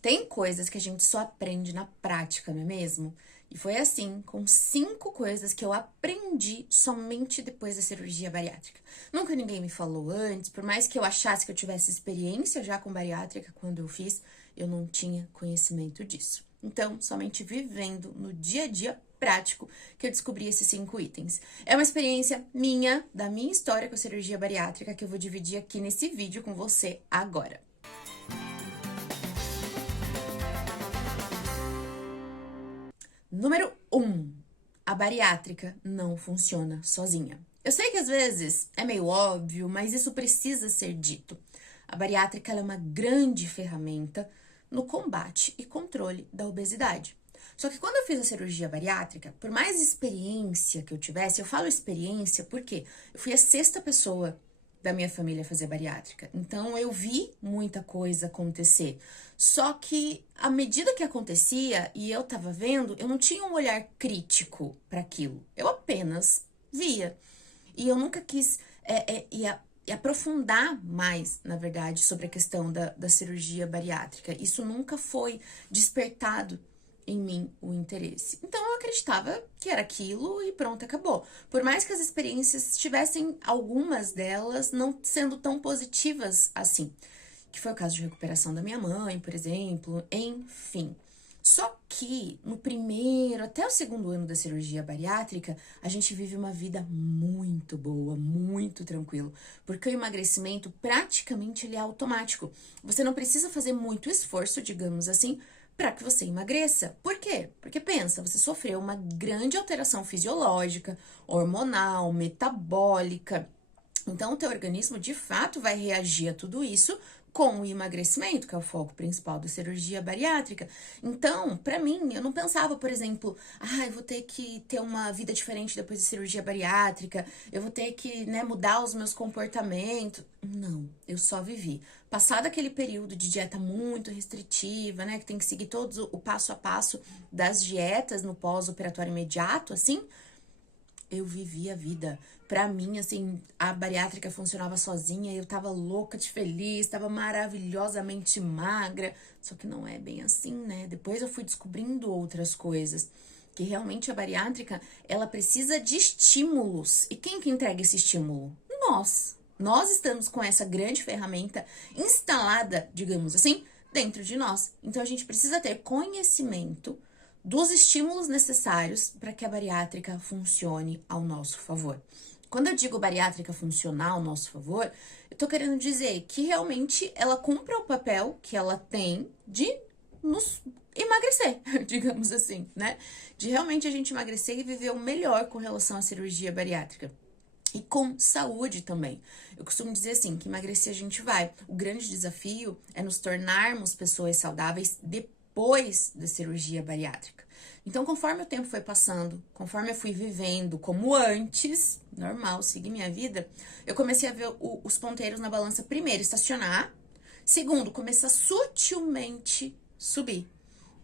Tem coisas que a gente só aprende na prática, não é mesmo? E foi assim, com 5 coisas que eu aprendi somente depois da cirurgia bariátrica. Nunca ninguém me falou antes, por mais que eu achasse que eu tivesse experiência já com bariátrica quando eu fiz, eu não tinha conhecimento disso. Então, somente vivendo no dia a dia prático que eu descobri esses 5 itens. É uma experiência minha, da minha história com a cirurgia bariátrica, que eu vou dividir aqui nesse vídeo com você agora. Número 1. A bariátrica não funciona sozinha. Eu sei que às vezes é meio óbvio, mas isso precisa ser dito. A bariátrica é uma grande ferramenta no combate e controle da obesidade. Só que quando eu fiz a cirurgia bariátrica, por mais experiência que eu tivesse, eu falo experiência porque eu fui a 6ª pessoa da minha família fazer bariátrica. Então eu vi muita coisa acontecer. Só que à medida que acontecia e eu tava vendo, eu não tinha um olhar crítico para aquilo. Eu apenas via. E eu nunca quis e aprofundar mais, na verdade, sobre a questão da cirurgia bariátrica. Isso nunca foi despertado em mim o interesse. Então eu acreditava que era aquilo e pronto, acabou. Por mais que as experiências tivessem algumas delas não sendo tão positivas assim, que foi o caso de recuperação da minha mãe, por exemplo, enfim. Só que no primeiro até o 2º ano da cirurgia bariátrica, a gente vive uma vida muito boa, muito tranquilo, porque o emagrecimento praticamente ele é automático. Você não precisa fazer muito esforço, digamos assim, para que você emagreça. Por quê? Porque pensa, você sofreu uma grande alteração fisiológica, hormonal, metabólica. Então, o teu organismo, de fato, vai reagir a tudo isso com o emagrecimento, que é o foco principal da cirurgia bariátrica. Então, pra mim, eu não pensava, por exemplo, eu vou ter que ter uma vida diferente depois da cirurgia bariátrica, eu vou ter que, mudar os meus comportamentos. Não, eu só vivi. Passado aquele período de dieta muito restritiva, que tem que seguir todos o passo a passo das dietas no pós-operatório imediato, assim, eu vivi a vida. Pra mim, assim, a bariátrica funcionava sozinha, eu tava louca de feliz, tava maravilhosamente magra. Só que não é bem assim, né? Depois eu fui descobrindo outras coisas. Que realmente a bariátrica, ela precisa de estímulos. E quem que entrega esse estímulo? Nós. Nós estamos com essa grande ferramenta instalada, digamos assim, dentro de nós. Então a gente precisa ter conhecimento dos estímulos necessários para que a bariátrica funcione ao nosso favor. Quando eu digo bariátrica funcionar ao nosso favor, eu tô querendo dizer que realmente ela cumpra o papel que ela tem de nos emagrecer, digamos assim, né? De realmente a gente emagrecer e viver o melhor com relação à cirurgia bariátrica. E com saúde também. Eu costumo dizer assim, que emagrecer a gente vai. O grande desafio é nos tornarmos pessoas saudáveis depois da cirurgia bariátrica. Então, conforme o tempo foi passando, conforme eu fui vivendo como antes, normal, segui minha vida, eu comecei a ver os ponteiros na balança, primeiro, estacionar, segundo, começar sutilmente subir.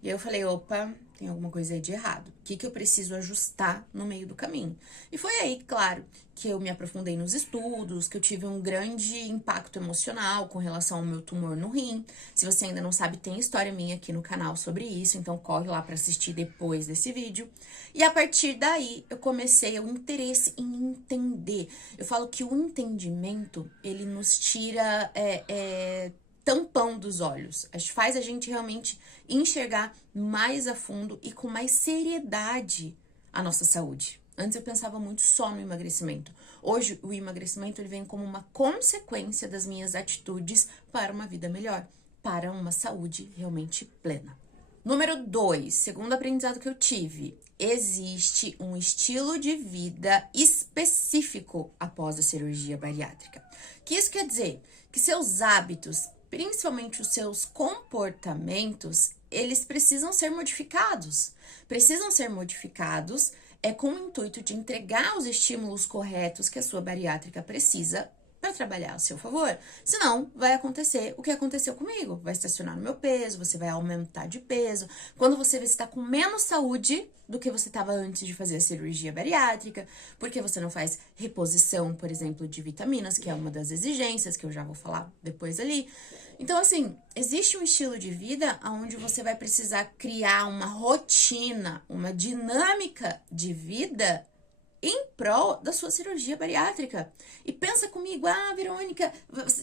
E aí eu falei, opa, tem alguma coisa aí de errado. O que eu preciso ajustar no meio do caminho? E foi aí, claro, que eu me aprofundei nos estudos, que eu tive um grande impacto emocional com relação ao meu tumor no rim. Se você ainda não sabe, tem história minha aqui no canal sobre isso, então corre lá para assistir depois desse vídeo. E a partir daí, eu comecei o interesse em entender. Eu falo que o entendimento, ele nos tira tampão dos olhos. Faz a gente realmente enxergar mais a fundo e com mais seriedade a nossa saúde. Antes eu pensava muito só no emagrecimento. Hoje o emagrecimento ele vem como uma consequência das minhas atitudes para uma vida melhor, para uma saúde realmente plena. Número 2, segundo aprendizado que eu tive, existe um estilo de vida específico após a cirurgia bariátrica. O que isso quer dizer? Que seus hábitos, principalmente os seus comportamentos, eles precisam ser modificados. Precisam ser modificados com o intuito de entregar os estímulos corretos que a sua bariátrica precisa para trabalhar a seu favor. Senão, vai acontecer o que aconteceu comigo. Vai estacionar no meu peso, você vai aumentar de peso. Quando você vê se tá com menos saúde do que você estava antes de fazer a cirurgia bariátrica, porque você não faz reposição, por exemplo, de vitaminas, que é uma das exigências, que eu já vou falar depois ali. Então, assim, existe um estilo de vida onde você vai precisar criar uma rotina, uma dinâmica de vida em prol da sua cirurgia bariátrica. E pensa comigo, Verônica,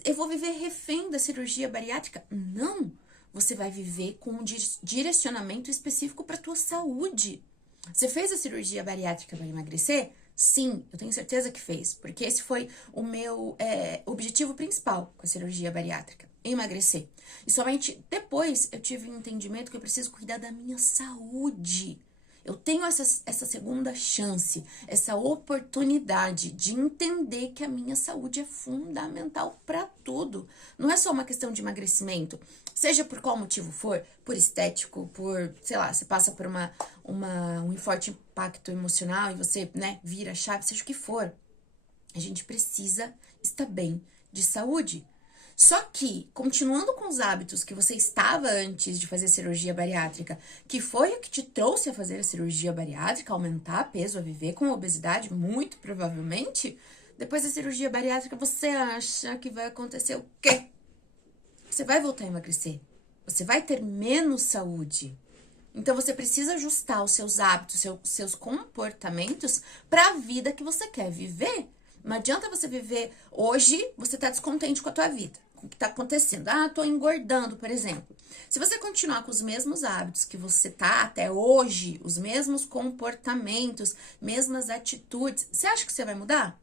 eu vou viver refém da cirurgia bariátrica? Não! Você vai viver com um direcionamento específico para a tua saúde. Você fez a cirurgia bariátrica para emagrecer? Sim, eu tenho certeza que fez, porque esse foi o meu objetivo principal com a cirurgia bariátrica, emagrecer. E somente depois eu tive um entendimento que eu preciso cuidar da minha saúde. Eu tenho essa segunda chance, essa oportunidade de entender que a minha saúde é fundamental para tudo. Não é só uma questão de emagrecimento, seja por qual motivo for, por estético, por, sei lá, você passa por um forte impacto emocional e você, né, vira a chave, seja o que for. A gente precisa estar bem de saúde. Só que, continuando com os hábitos que você estava antes de fazer a cirurgia bariátrica, que foi o que te trouxe a fazer a cirurgia bariátrica, aumentar peso, a viver com obesidade, muito provavelmente, depois da cirurgia bariátrica, você acha que vai acontecer o quê? Você vai voltar a emagrecer. Você vai ter menos saúde. Então, você precisa ajustar os seus hábitos, seus comportamentos para a vida que você quer viver. Não adianta você viver hoje, você tá descontente com a tua vida, com o que tá acontecendo. Tô engordando, por exemplo. Se você continuar com os mesmos hábitos que você tá até hoje, os mesmos comportamentos, mesmas atitudes, você acha que você vai mudar?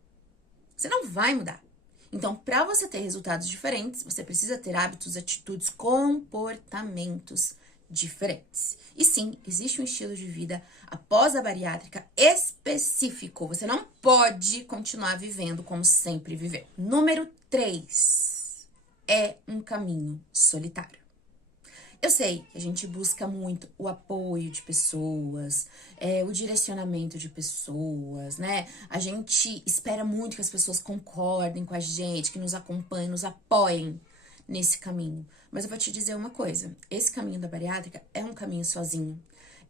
Você não vai mudar. Então, para você ter resultados diferentes, você precisa ter hábitos, atitudes, comportamentos diferentes. E sim, existe um estilo de vida após a bariátrica específico. Você não pode continuar vivendo como sempre viveu. Número 3 é um caminho solitário. Eu sei que a gente busca muito o apoio de pessoas, o direcionamento de pessoas, né? A gente espera muito que as pessoas concordem com a gente, que nos acompanhem, nos apoiem nesse caminho. Mas eu vou te dizer uma coisa, esse caminho da bariátrica é um caminho sozinho,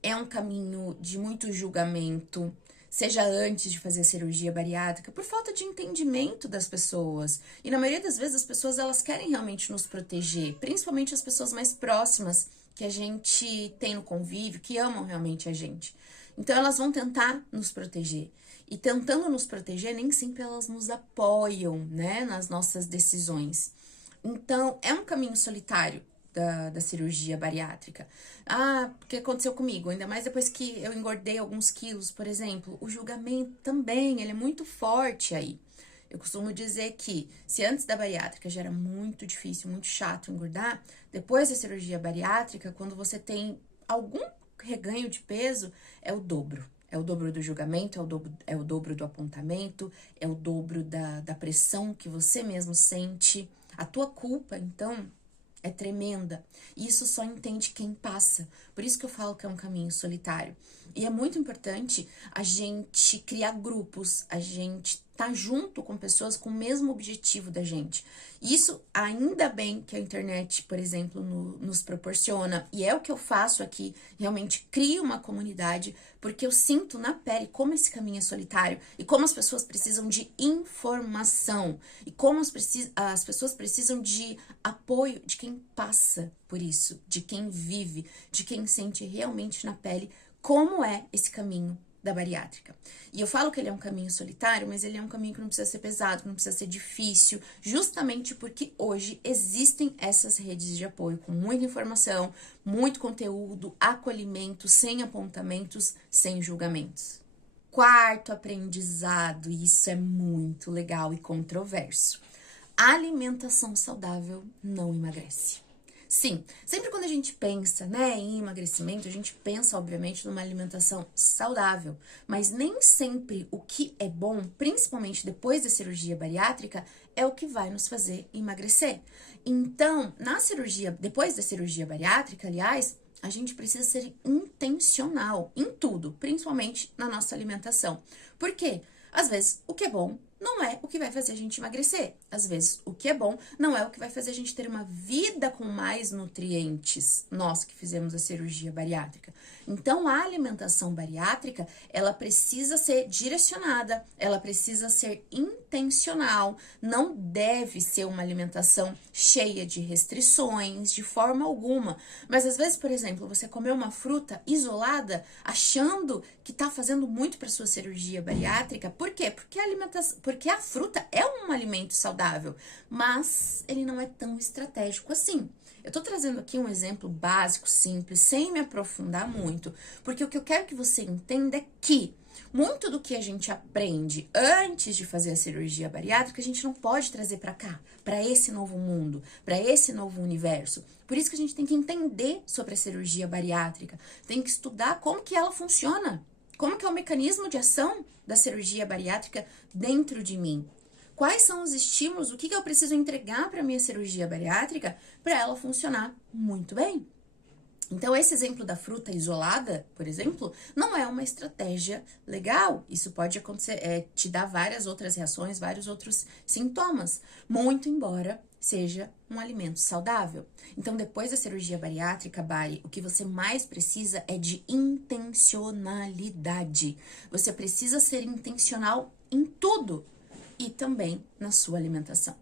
é um caminho de muito julgamento, seja antes de fazer a cirurgia bariátrica, por falta de entendimento das pessoas. E na maioria das vezes as pessoas, elas querem realmente nos proteger, principalmente as pessoas mais próximas que a gente tem no convívio, que amam realmente a gente. Então elas vão tentar nos proteger. E tentando nos proteger, nem sempre elas nos apoiam, né, nas nossas decisões. Então, é um caminho solitário da cirurgia bariátrica. O que aconteceu comigo? Ainda mais depois que eu engordei alguns quilos, por exemplo. O julgamento também, ele é muito forte aí. Eu costumo dizer que se antes da bariátrica já era muito difícil, muito chato engordar, depois da cirurgia bariátrica, quando você tem algum reganho de peso, é o dobro. É o dobro do julgamento, é o dobro do apontamento, é o dobro da pressão que você mesmo sente. A tua culpa, então, é tremenda. E isso só entende quem passa. Por isso que eu falo que é um caminho solitário. E é muito importante a gente criar grupos, a gente tá junto com pessoas com o mesmo objetivo da gente. Isso, ainda bem que a internet, por exemplo, nos proporciona. E é o que eu faço aqui, realmente crio uma comunidade, porque eu sinto na pele como esse caminho é solitário e como as pessoas precisam de informação e como as pessoas precisam de apoio de quem passa por isso, de quem vive, de quem sente realmente na pele como é esse caminho da bariátrica. E eu falo que ele é um caminho solitário, mas ele é um caminho que não precisa ser pesado, que não precisa ser difícil, justamente porque hoje existem essas redes de apoio com muita informação, muito conteúdo, acolhimento, sem apontamentos, sem julgamentos. Quarto aprendizado, e isso é muito legal e controverso. A alimentação saudável não emagrece. Sim, sempre quando a gente pensa, né, em emagrecimento, a gente pensa, obviamente, numa alimentação saudável, mas nem sempre o que é bom, principalmente depois da cirurgia bariátrica, é o que vai nos fazer emagrecer. Então, depois da cirurgia bariátrica, aliás, a gente precisa ser intencional em tudo, principalmente na nossa alimentação. Por quê? Às vezes, o que é bom não é o que vai fazer a gente emagrecer. Às vezes, o que é bom não é o que vai fazer a gente ter uma vida com mais nutrientes, nós que fizemos a cirurgia bariátrica. Então, a alimentação bariátrica, ela precisa ser direcionada, ela precisa ser intencional, não deve ser uma alimentação cheia de restrições, de forma alguma. Mas às vezes, por exemplo, você comeu uma fruta isolada, achando que tá fazendo muito para sua cirurgia bariátrica. Por quê? Porque a fruta é um alimento saudável, mas ele não é tão estratégico assim. Eu tô trazendo aqui um exemplo básico, simples, sem me aprofundar muito, porque o que eu quero que você entenda é que muito do que a gente aprende antes de fazer a cirurgia bariátrica, a gente não pode trazer para cá, para esse novo mundo, para esse novo universo. Por isso que a gente tem que entender sobre a cirurgia bariátrica, tem que estudar como que ela funciona, como que é o mecanismo de ação da cirurgia bariátrica dentro de mim. Quais são os estímulos, o que eu preciso entregar para a minha cirurgia bariátrica para ela funcionar muito bem. Então, esse exemplo da fruta isolada, por exemplo, não é uma estratégia legal. Isso pode acontecer, te dar várias outras reações, vários outros sintomas, muito embora seja um alimento saudável. Então, depois da cirurgia bariátrica, Bari, o que você mais precisa é de intencionalidade. Você precisa ser intencional em tudo e também na sua alimentação.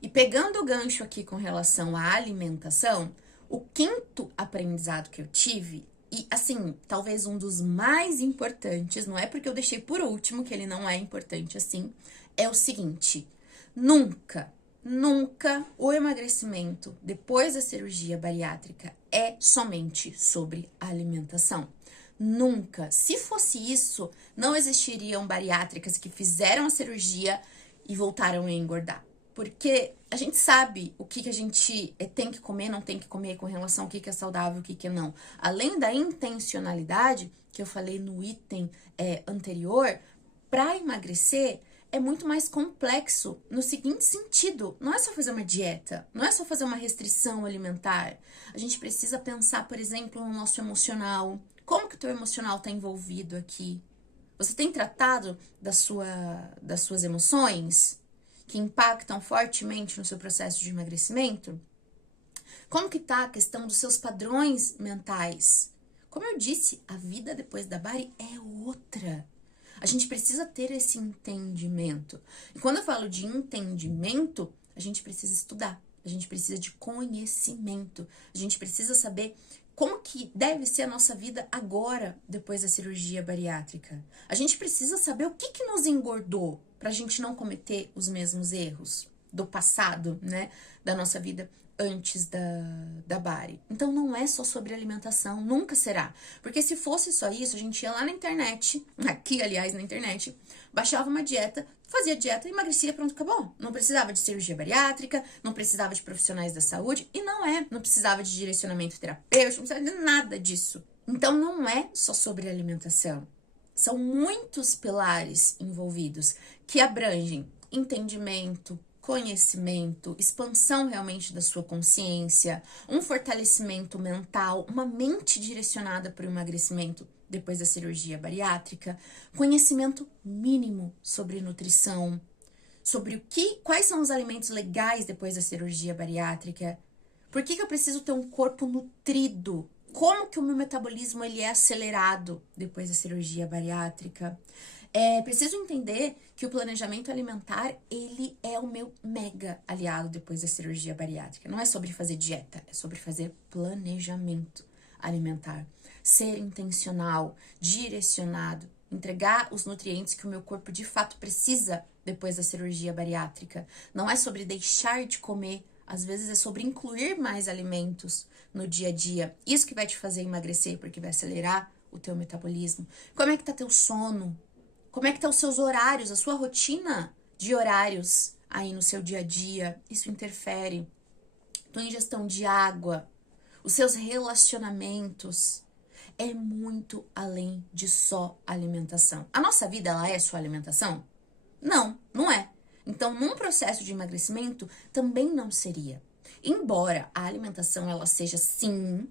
E pegando o gancho aqui com relação à alimentação, o quinto aprendizado que eu tive, e assim, talvez um dos mais importantes, não é porque eu deixei por último que ele não é importante assim, é o seguinte: nunca o emagrecimento depois da cirurgia bariátrica é somente sobre alimentação. Nunca. Se fosse isso, não existiriam bariátricas que fizeram a cirurgia e voltaram a engordar. Porque a gente sabe o que a gente tem que comer, não tem que comer com relação ao que é saudável, o que é não. Além da intencionalidade, que eu falei no item anterior, para emagrecer é muito mais complexo no seguinte sentido: não é só fazer uma dieta, não é só fazer uma restrição alimentar. A gente precisa pensar, por exemplo, no nosso emocional. Como que o teu emocional está envolvido aqui? Você tem tratado das suas emoções que impactam fortemente no seu processo de emagrecimento? Como que tá a questão dos seus padrões mentais? Como eu disse, a vida depois da bari é outra. A gente precisa ter esse entendimento. E quando eu falo de entendimento, a gente precisa estudar, a gente precisa de conhecimento, a gente precisa saber como que deve ser a nossa vida agora, depois da cirurgia bariátrica. A gente precisa saber o que nos engordou para a gente não cometer os mesmos erros do passado, né, da nossa vida antes da bari. Então não é só sobre alimentação, nunca será. Porque se fosse só isso, a gente ia lá na internet, aqui aliás na internet, baixava uma dieta, fazia dieta, emagrecia, pronto, acabou. Não precisava de cirurgia bariátrica, não precisava de profissionais da saúde, e não precisava de direcionamento terapêutico, não precisava de nada disso. Então não é só sobre alimentação. São muitos pilares envolvidos que abrangem entendimento, conhecimento, expansão realmente da sua consciência, um fortalecimento mental, uma mente direcionada para o emagrecimento depois da cirurgia bariátrica, conhecimento mínimo sobre nutrição, sobre quais são os alimentos legais depois da cirurgia bariátrica, por que eu preciso ter um corpo nutrido, como que o meu metabolismo ele é acelerado depois da cirurgia bariátrica. Preciso entender que o planejamento alimentar, ele é o meu mega aliado depois da cirurgia bariátrica. Não é sobre fazer dieta, é sobre fazer planejamento alimentar. Ser intencional, direcionado, entregar os nutrientes que o meu corpo de fato precisa depois da cirurgia bariátrica. Não é sobre deixar de comer, às vezes é sobre incluir mais alimentos no dia a dia. Isso que vai te fazer emagrecer, porque vai acelerar o teu metabolismo. Como é que tá teu sono? Como é que tá os seus horários, a sua rotina de horários aí no seu dia a dia? Isso interfere. Tua ingestão de água, os seus relacionamentos. É muito além de só alimentação. A nossa vida, ela é só alimentação? Não, não é. Então, num processo de emagrecimento, também não seria. Embora a alimentação, ela seja, sim,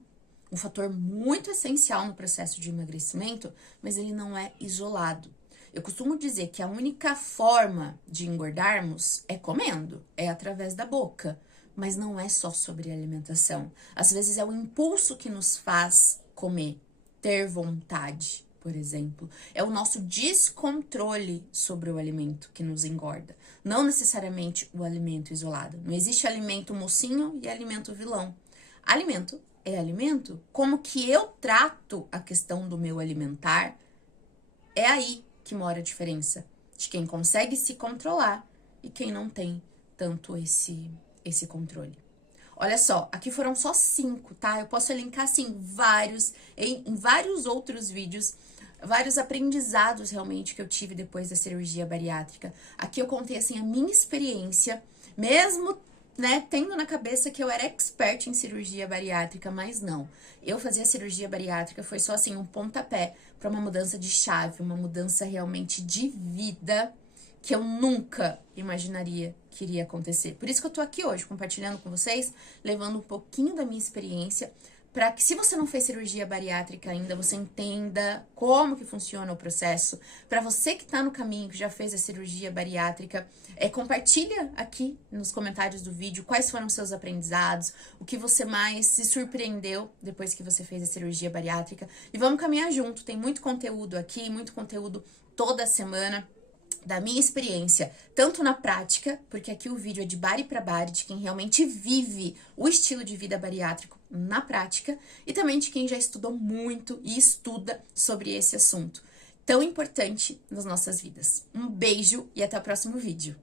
um fator muito essencial no processo de emagrecimento, mas ele não é isolado. Eu costumo dizer que a única forma de engordarmos é comendo, é através da boca. Mas não é só sobre alimentação. Às vezes é o impulso que nos faz comer, ter vontade, por exemplo. É o nosso descontrole sobre o alimento que nos engorda. Não necessariamente o alimento isolado. Não existe alimento mocinho e alimento vilão. Alimento é alimento. Como que eu trato a questão do meu alimentar, é aí que mora a diferença de quem consegue se controlar e quem não tem tanto esse controle. Olha só, aqui foram só 5, tá? Eu posso elencar, assim, em vários outros vídeos, vários aprendizados, realmente, que eu tive depois da cirurgia bariátrica. Aqui eu contei, assim, a minha experiência, mesmo, né, tendo na cabeça que eu era expert em cirurgia bariátrica, mas não. Eu fazia cirurgia bariátrica, foi só, assim, um pontapé para uma mudança de chave, uma mudança realmente de vida, que eu nunca imaginaria que iria acontecer. Por isso que eu tô aqui hoje, compartilhando com vocês, levando um pouquinho da minha experiência, para que, se você não fez cirurgia bariátrica ainda, você entenda como que funciona o processo. Para você que tá no caminho, que já fez a cirurgia bariátrica, compartilha aqui nos comentários do vídeo quais foram os seus aprendizados, o que você mais se surpreendeu depois que você fez a cirurgia bariátrica. E vamos caminhar junto, tem muito conteúdo aqui, muito conteúdo toda semana, da minha experiência, tanto na prática, porque aqui o vídeo é de bari para bari, de quem realmente vive o estilo de vida bariátrico na prática, e também de quem já estudou muito e estuda sobre esse assunto tão importante nas nossas vidas. Um beijo e até o próximo vídeo.